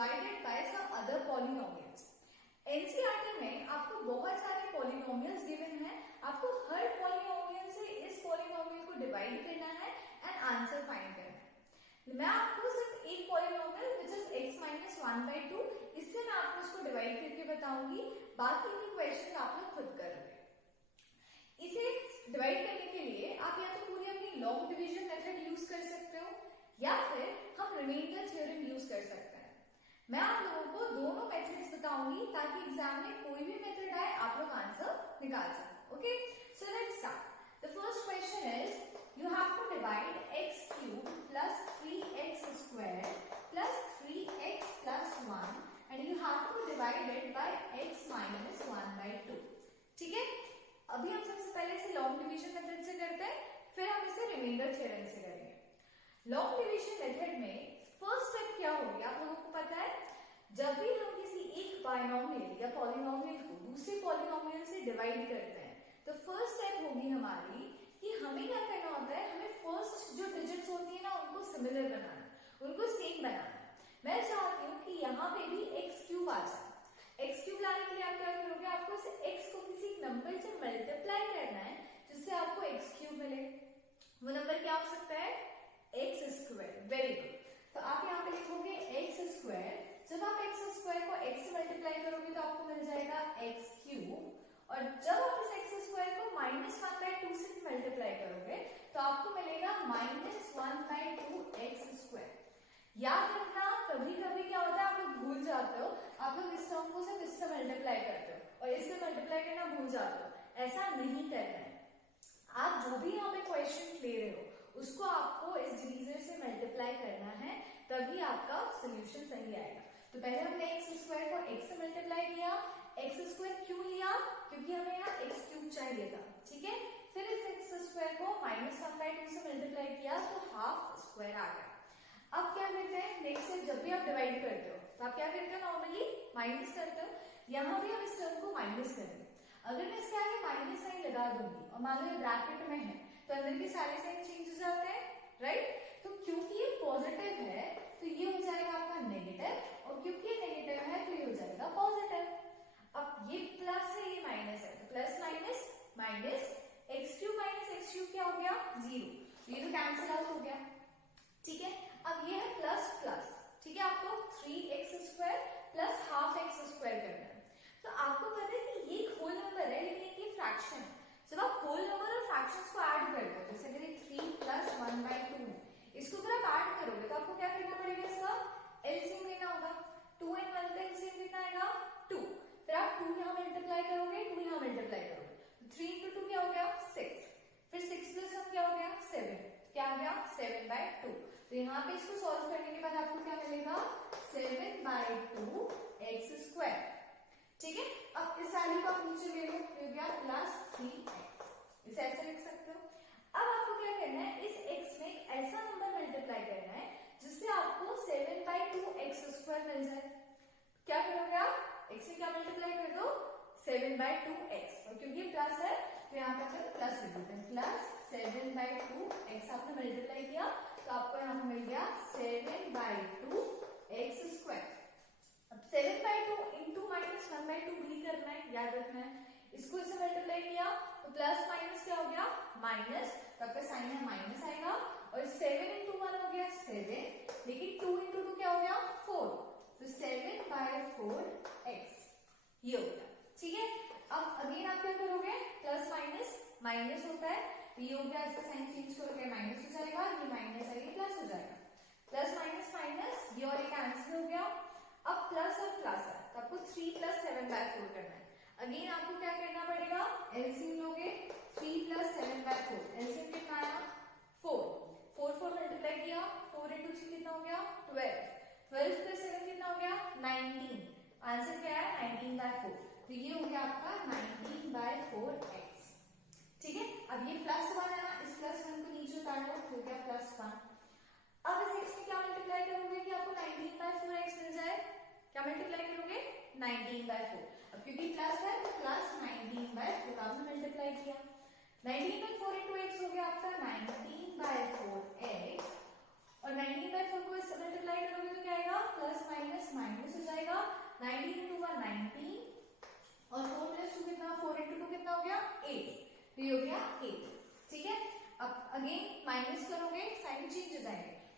Divided by some other polynomials. NCERT में आपको बहुत सारे पॉलिनोमियल्स गिवन है, आपको हर पॉलिनोमियल से इस पॉलिनोमियल को डिवाइड करना है एंड आंसर फाइंड करना है। मैं आपको सिर्फ एक polynomial which is x minus 1/2, इससे मैं आपको इसको डिवाइड करके बताऊंगी, बाकी के क्वेश्चन आप लोग खुद करोगे। इसे डिवाइड करने के लिए आप या तो पूरी अपनी लॉग डिवीजन मेथड यूज कर सकते हो या फिर हम रिमाइंडर थ्योरम यूज कर सकते हैं। मैं आप लोगों को दोनों मेथड्स बताऊंगी ताकि एग्जाम में कोई भी मेथड आए आप लोग आंसर निकाल सकें। Okay, so let's start. The first question is you have to divide x cube plus 3x square plus 3x प्लस 1 and you have to divide it by x minus 1/2। ठीक है, अभी हम सबसे पहले इसे लॉन्ग डिवीजन मेथड से करते हैं, फिर हम इसे रिमाइंडर थ्योरम से करेंगे। लॉन्ग डिवीजन मेथड में फर्स्ट स्टेप क्या होगी आप लोगों को पता है, जब भी हम किसी एक बायनोमियल या पॉलिनोमियल को दूसरे पॉलिनोमियल से डिवाइड करते हैं तो फर्स्ट स्टेप होगी हमारी कि हमें क्या करना होता है, हमें फर्स्ट जो डिजिट्स होती है ना उनको सिमिलर बनाना, उनको सेम बनाना। मैं चाहती हूँ कि यहाँ पे भी x क्यूब आ जाए। x क्यूब लाने के लिए आप क्या करोगे, आपको इस x को किसी नंबर से मल्टीप्लाई करना है जिससे आपको x क्यूब मिले। वो नंबर क्या हो सकता है, x स्क्वायर। वेरी गुड, तो आप यहाँ पे लिखोगे x स्क्वायर। जब आप x स्क्वायर को x से मल्टीप्लाई करोगे तो आपको मिल जाएगा x क्यूब, और जब आप इस x स्क्वायर को माइनस 1/2 से मल्टीप्लाई करोगे तो आपको मिलेगा माइनस 1/2 x स्क्वायर। याद रखना, कभी कभी क्या होता है आप लोग भूल जाते हो, आप लोग इस टर्म को सिर्फ इससे मल्टीप्लाई करते हो और इससे मल्टीप्लाई करना भूल जाते हो। ऐसा नहीं करना है, आप जो भी यहाँ पे क्वेश्चन ले रहे हो उसको आपको इस डिवीजर से मल्टीप्लाई करना है, तभी आपका सोल्यूशन सही आएगा। तो पहले हमने x स्क्वायर को x से मल्टीप्लाई किया, x स्क्वायर क्यों लिया, क्योंकि हमें यहाँ x क्यूब चाहिए था। ठीक है, फिर इस x स्क्वायर को माइनस 1/2 से मल्टीप्लाई किया तो हाफ स्क्वायर आ गया। अब क्या करते हैं, नेक्स्ट से जब भी आप डिवाइड करते हो तो आप क्या करते हो, नॉर्मली माइनस करते हो। यहाँ भी हम इस टर्म को माइनस करेंगे। अगर मैं इसके आगे माइनस साइन लगा दूंगी और मान लो ब्रैकेट में है तो अंदर के सारे साइन चेंज हो जाते हैं, राइट। तो क्योंकि ये पॉजिटिव है तो ये हो जाएगा आपका नेगेटिव, और क्योंकि ये नेगेटिव है तो ये हो जाएगा पॉजिटिव। अब ये प्लस है, ये माइनस है, तो plus minus minus, x cube minus x cube क्या हो गया, 0। ये तो कैंसिल आउट हो गया। ठीक है, अब ये है प्लस प्लस। ठीक है, आपको 3x square plus half x square करना है। तो आपको पता है कि ये होल नंबर है लेकिन ये फ्रैक्शन है। जब आप होल नंबर और फ्रैक्शंस को ऐड करते हो, जैसे अगर 3 प्लस 1/2 है, इसको अगर आप ऐड करोगे तो आपको क्या करना पड़ेगा, इसका एलसीएम लेना होगा। 2 and 1 का एलसीएम कितना आएगा, 2। फिर आप 2 यहाँ मल्टीप्लाई करोगे, 2 यहाँ मल्टीप्लाई करोगे, 3 into 2 क्या हो गया, 6। फिर 6 प्लस 1 क्या हो गया, 7। क्या आ गया, 7/2। तो यहाँ पे इसको सॉल्व करने के बाद आपको क्या मिलेगा, 7/2 x स्क्वायर। ठीक है, अब इस वैल्यू को आप नीचे ले लो, तो गया प्लस 3x। इसे ऐसे लिख सकते हो। अब आपको क्या करना है, इस x में एक ऐसा नंबर मल्टीप्लाई करना है जिससे आपको 7/2 x स्क्वायर मिल जाए। क्या करोगे आप, x से क्या मल्टीप्लाई कर दो, 7/2 x, और क्योंकि प्लस है तो यहाँ पे चलो प्लस लिख देते हैं, प्लस 7/2 x आपने मल्टीप्लाई किया तो आपको यहाँ पे मिल गया 7/2 x स्क्वायर। अब 7/2 इंटू माइनस 1/2 भी करना है, याद रखना है। इसको इससे मल्टीप्लाई किया तो प्लस माइनस क्या हो गया, माइनस, तो आपका साइन है माइनस आएगा, और 7 into 1 हो गया 7, लेकिन 2 into 2 क्या हो गया, 4। तो 7/4 x ये हो गया। ठीक है, अब अगेन आप क्या करोगे, प्लस माइनस माइनस होता है, तो ये हो गया, इसका साइन चेंज करोगे माइनस हो जाएगा, ये माइनस है ये प्लस हो जाएगा, प्लस माइनस माइनस, ये और ये कैंसिल हो गया। अब प्लस और प्लस है तो आपको 3 + 7/4 करना है। अगेन आपको क्या करना पड़ेगा, एलसीएम लोगे, 3 + 7/4, एलसीएम कितना आया, 4। 4 मल्टीप्लाई किया, 4 into 3 कितना हो गया, 12। 12 + 7 कितना हो गया, 19। आंसर क्या है, 19/4। तो ये हो गया आपका 19/4 x। ठीक है, अब ये +1 है ना, इस +1 को नीचे उतार लो, हो गया +1। अब इस x में क्या मल्टीप्लाई करोगे कि आपको 19/4 x मिल जाए, क्या मल्टीप्लाई करोगे, 19/4। अब क्योंकि प्लस है तो प्लस 19/4 आपने मल्टीप्लाई किया, 19/4 into x हो गया आपका 19/4 x, और 19/4 को इससे मल्टीप्लाई करोगे तो क्या आएगा, प्लस माइनस माइनस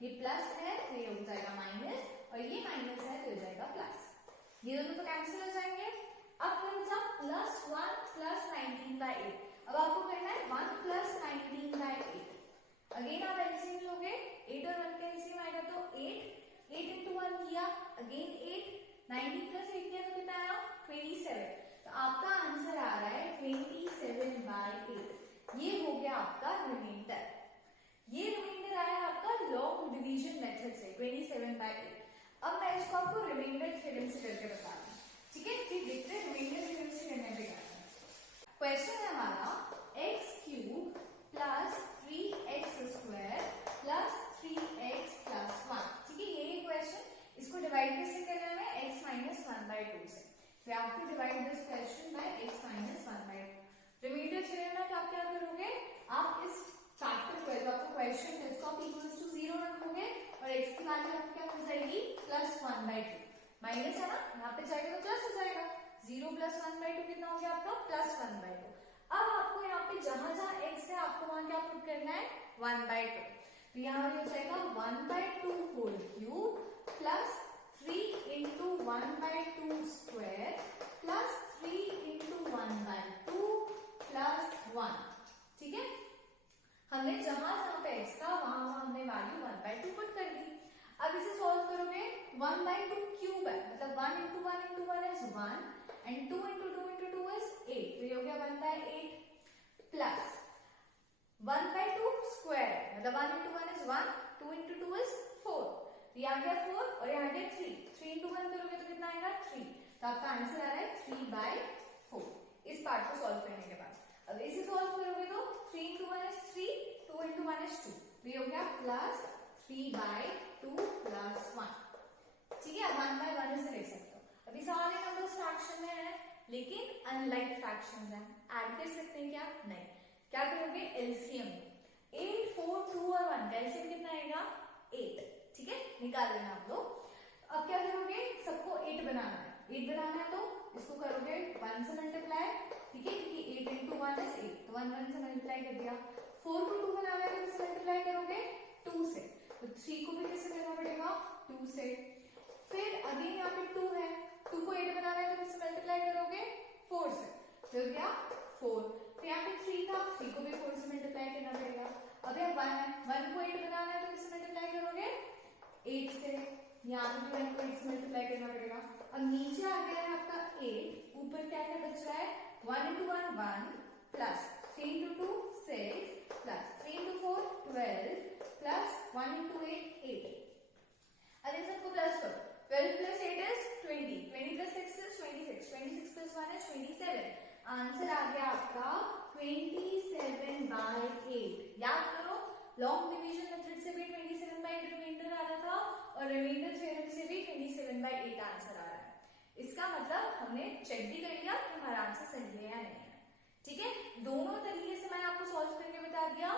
ये प्लस है तो ये हो जाएगा माइनस, और ये माइनस है तो हो जाएगा प्लस। ये दोनों तो कैंसिल हो जाएंगे। अब कौन सा प्लस 1 प्लस 19/8। अब आपको करना है 1 प्लस 19/8। अगेन आप एलसीएम लोगे, 8 और 1 का एलसीएम आएगा तो 8 into 1 किया, अगेन 8, 19 प्लस 8 किया तो कितना आया 27। तो आपका आंसर आ रहा है 27/8। ये हो गया आपका रिमाइंडर। ये रिमाइंडर आया आपका लॉन्ग डिवीजन मेथड से 27/8। अब मैं इसको आपको रिमाइंडर थ्योरम से करके बता दूं, ठीक है? फिर देखते हैं रिमाइंडर थ्योरम से करने पे क्या है। क्वेश्चन है हमारा x³ plus 3x² plus 3x प्लस 1, ठीक है? यही क्वेश्चन। इसको डिवाइड कैसे करना है, x माइनस 1/2 से। We have to divide this question by x minus 1/2. Remainder theorem में आप क्या करोगे, आप इस फैक्टर को, जो आपका क्वेश्चन है उसको आप इक्वल्स टू 0 रखोगे और x की वैल्यू आपको क्या हो जाएगी प्लस 1/2। माइनस है ना, यहाँ पे जाएगा तो प्लस हो जाएगा। 0 प्लस 1/2 कितना हो गया आपका प्लस 1/2। अब आपको यहाँ पे जहां जहां x है आपको वहां क्या पुट करना है 1/2। तो यहाँ हो जाएगा 1/2 whole cube plus 3 into 1/2 square plus 3 into 1/2 plus 1, ठीक है? हमने जहां जहां पे x था वहां हमने वैल्यू 1/2 पुट कर दी। अब इसे सॉल्व करोगे, 1/2 क्यूब है, मतलब 1 into 1 into 1 is 1 and 2 into 2 into 2 is 8, तो ये हो गया 1/8 प्लस 1/2 स्क्वायर, मतलब 1 into 1 is 1, 2 into 2 is 4, ये आ गया 4 और यहाँ गया 3। 3 into 1 करोगे तो कितना आएगा 3, तो आपका आंसर आ रहा है 3/4 इस पार्ट को सॉल्व करने के बाद। अब इसे सॉल्व करोगे तो 3 into 1 is 3, 2 into 1 is 2, तो ये हो गया प्लस 3/2 प्लस 1, ठीक है? 1/1 इसे लिख सकते हो। अभी सारे नंबर्स फ्रैक्शन में है लेकिन अनलाइक फ्रैक्शंस हैं, ऐड कर सकते हैं क्या? नहीं। क्या करोगे एलसीएम, 8, 4, 2 और 1 का एलसीएम कितना आएगा 8, ठीक है? निकाल लेना आप लोग। अब क्या करोगे, सबको 8 बनाना है। 8 बनाना है तो इसको करोगे 1 से मल्टीप्लाई, ठीक है? क्योंकि 8 into 1 is 8, तो 1 1 से मल्टीप्लाई कर दिया। 4 को 2 बनाना है तो किससे मल्टीप्लाई करोगे 2 से, तो 3 को भी किससे करना पड़ेगा 2 से। फिर अगेन यहाँ पे 2 है, 2 को 8 बनाना है तो किससे मल्टीप्लाई करोगे 4 से, तो क्या 4। तो यहाँ पे 3 था, 3 को भी 4 से मल्टीप्लाई करना पड़ेगा। अब यहाँ 1 है, 1 को 8 बनाना है तो किससे मल्टीप्लाई करोगे 8 से, यहाँ पे भी 1 को 8 से मल्टीप्लाई करना पड़ेगा। अब नीचे आ गया है आपका 8, ऊपर क्या क्या बच रहा है 1 into 1 1 plus 3 into 2 6 plus 3 into 4 12 plus 1 into 8 8। अब इन सबको प्लस करो, 12 plus 8 is 20, 20 plus 6 is 26, 26 plus 1 is 27। Answer आ गया आपका 27/8। याद करो, लॉन्ग डिवीजन मेथड से भी 27/8 रिमाइंडर आ रहा था और रिमाइंडर थ्योरम से भी 27/8 आंसर आ रहा है। इसका मतलब हमने चेक भी कर लिया कि हमारा आंसर सही है या नहीं है, ठीक है? दोनों तरीके से मैंने आपको सॉल्व करके बता दिया।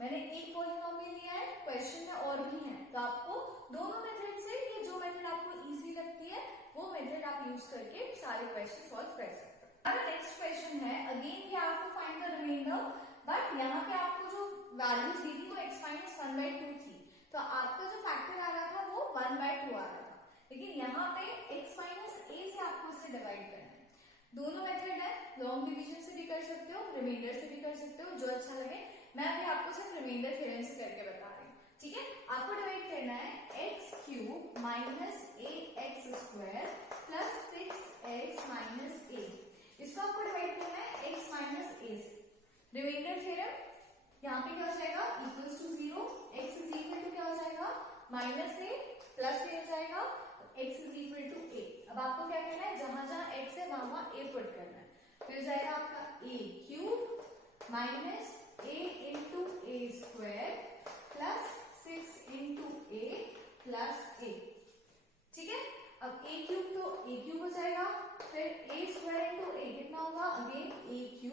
मैंने एक पॉलिनोमियल लिया है, क्वेश्चन में और भी है, तो आपको दोनों मेथड से ये जो मेथड आपको इजी लगती है वो मेथड आप यूज करके सारे क्वेश्चन सॉल्व कर सकते हैं। हमारा नेक्स्ट क्वेश्चन है, again we have to find the remainder, but यहाँ पे आपको जो वैल्यूज दी थी वो x minus 1/2 थी, तो आपका जो फैक्टर आ रहा था वो 1/2 आ रहा था, लेकिन यहाँ पे x minus a से आपको इसे डिवाइड करना है। दोनों मेथड है, लॉन्ग डिवीजन से भी कर सकते हो, रिमाइंडर से भी कर सकते हो, जो अच्छा लगे। मैं अभी आपको सिर्फ रिमाइंडर थ्योरम से करके बता रही हूँ, ठीक है? आपको डिवाइड करना है x³ minus 8x² plus 6x minus a, इसको आपको डिवाइड करना है x minus a से। रिमाइंडर थ्योरम, यहाँ पे क्या हो जाएगा equals to 0, x is equal to क्या हो जाएगा माइनस a प्लस a हो जाएगा, x is equal to a। अब आपको क्या करना है, जहां जहां x है वहां वहां a पुट करना है, फिर जाएगा आपका a³ minus a into a² plus 6 into a plus a, ठीक है? अब a³ तो a³ हो जाएगा, फिर a² into a कितना होगा, again a³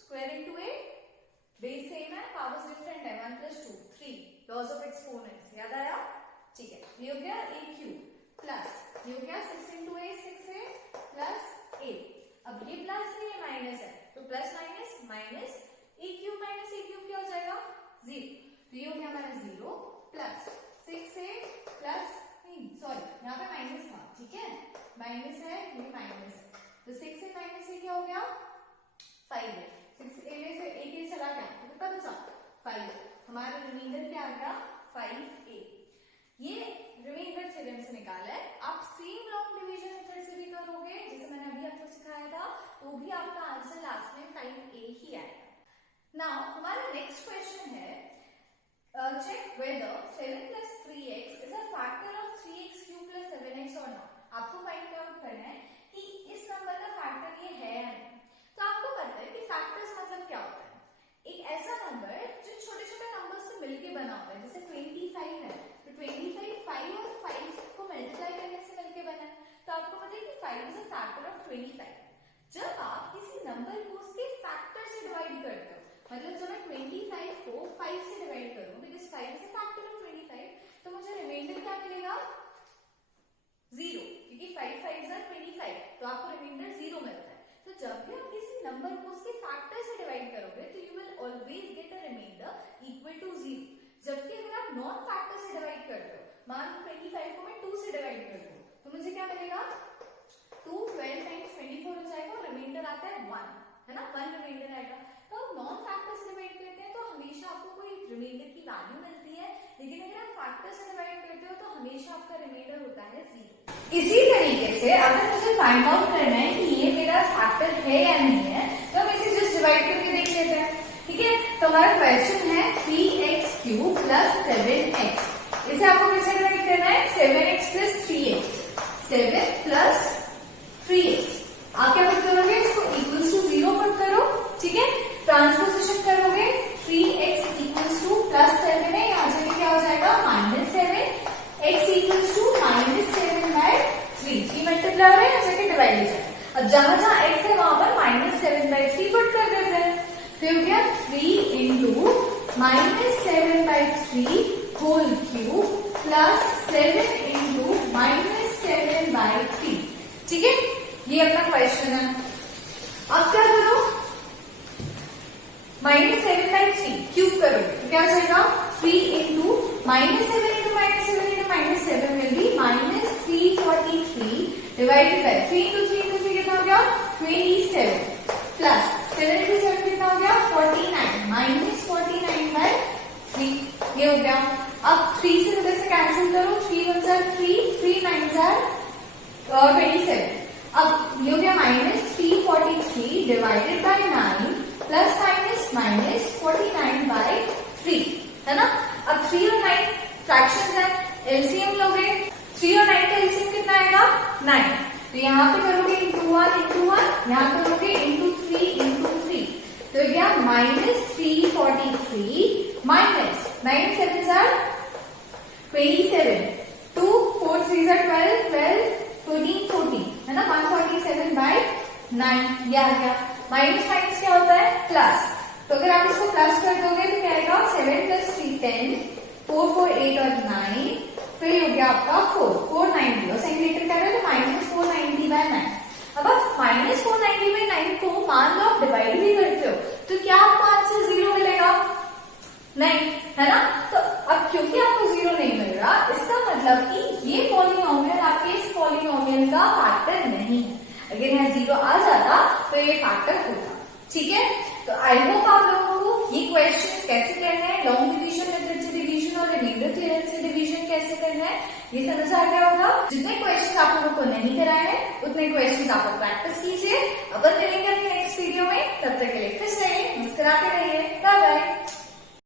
square into a, base same है, पावर्स डिफरेंट है, 1 plus 2 3, लॉज ऑफ एक्सपोनेंट्स याद आया, ठीक है? ये हो गया a³ प्लस ये हो गया 6 into a 6a plus a। अब ये प्लस है ये माइनस है, तो plus minus minus a³ minus a³ क्या हो जाएगा 0, तो ये हो गया हमारा 0 प्लस 6 नाउ हमारा नेक्स्ट क्वेश्चन है check whether 7 plus 3x is a factor of 3x cube plus 7x or not. आपको फाइंड आउट करना है कि इस नंबर का फैक्टर ये है या नहीं। तो आपको पता है कि फैक्टर्स मतलब क्या होता है, एक ऐसा नंबर जो छोटे छोटे नंबर से मिलके बना होता है। जैसे 25 है तो 25 5 और 5 को मल्टीप्लाई करने से मिलके बना है। तो आपको पता है कि 5 इज अ फैक्टर ऑफ 25। जब आप किसी नंबर को उसके फैक्टर से डिवाइड करते हो, मतलब जब मैं 25 को 5 से डिवाइड करूं, because 5 is a factor of 25, तो मुझे रिमाइंडर क्या मिलेगा 0, क्योंकि 5 5 is 25, तो आपको रिमाइंडर 0 मिलता है। तो जब भी आप किसी नंबर को उसके फैक्टर से डिवाइड करोगे तो you will always get a remainder equal to 0। जबकि अगर आप नॉन फैक्टर से डिवाइड करते हो, मान लो 25 को मैं 2 से डिवाइड कर दूं, तो मुझे क्या मिलेगा 2 12 टाइम्स 24 हो जाएगा और रिमाइंडर आता है 1, है ना, 1 रिमाइंडर आएगा। तो नॉन फैक्टर से डिवाइड करते हैं तो हमेशा आपको कोई रिमाइंडर की वैल्यू मिलती है, लेकिन अगर आप फैक्टर से डिवाइड करते हो तो हमेशा आपका रिमाइंडर होता है 0। इसी तरीके से अगर मुझे फाइंड आउट करना है कि ये मेरा फैक्टर है या नहीं है, तो हम इसे जस्ट डिवाइड करके देख लेते हैं। ठीक है, तो हमारा क्वेश्चन है 3x क्यूब प्लस 7x। इसे आपको कैसे डिवाइड करना है, 7x plus 3x, 7 plus 3x। आप क्या पुट करोगे, इसको इक्वल्स टू 0 पुट करो। ठीक है, ट्रांसपोजिशन करोगे 3x इक्वल्स टू प्लस 7 है, यहाँ से क्या हो जाएगा -7, x इक्वल्स टू -7/3। 3 मल्टीप्लाई हो रहा है, यहाँ से डिवाइड हो जाएगा। अब जहां जहां x है वहां पर -7/3 पुट कर देते हैं। फिर हो गया 3 into -7/3 whole cube plus 7 into -7/3। ठीक है, ये अपना क्वेश्चन है। अब क्या करो, -7/3 क्यूब करोगे तो क्या हो जाएगा 3 into -7 into -7 into -7 will be -343 divided by 3 into 3 into 3 कितना हो गया 27 प्लस 7 इंटू 7 कितना हो गया 49 -49/3। ये हो गया। अब 3 से उधर से कैंसिल करो, 3 1 जार 3, 3 9 जार 27। अब ये हो गया -343 डिवाइडेड बाय 9 प्लस माइनस 49/3, है ना। अब 3 और 9 फ्रैक्शंस है, एलसीएम लोगे, 3 और 9 का एलसीएम कितना आएगा 9। तो यहाँ पे करोगे इंटू 1, यहाँ करोगे इंटू 3, तो क्या -343 माइनस 9 7 जार 27, 2 4 3 जार 12, 14, है ना, 147/9। यह आ गया। माइनस माइनस क्या होता है प्लस, तो अगर आप इसको प्लस कर दोगे तो क्या आएगा 7 + 3 10, 4 4 8 और 9, फिर हो गया आपका 490 और सेंटीमीटर का है तो -490/9। अब आप -490/9 को मान लो आप डिवाइड भी करते हो तो क्या आपको आंसर 0 मिलेगा, नहीं, है ना। तो अब क्योंकि आपको 0 नहीं मिल रहा, इसका मतलब कि ये पॉलिनोमियल आपके इस पॉलिनोमियल का फैक्टर नहीं है। अगर यहाँ 0 आ जाता तो ये फैक्टर होता। ठीक है, तो आई होप आप लोगों को ये क्वेश्चंस कैसे करना है, लॉन्ग डिवीजन मेथड से डिवीजन और रिमाइंडर थ्योरम से डिवीजन कैसे करना है, ये समझ आ गया होगा। जितने क्वेश्चंस आप लोगों को नहीं कराए हैं उतने क्वेश्चंस आप लोग प्रैक्टिस कीजिए। अपन मिलेंगे अपने नेक्स्ट वीडियो में, तब तक के लिए खुश रहिए, मुस्कुराते रहिए, बाय बाय।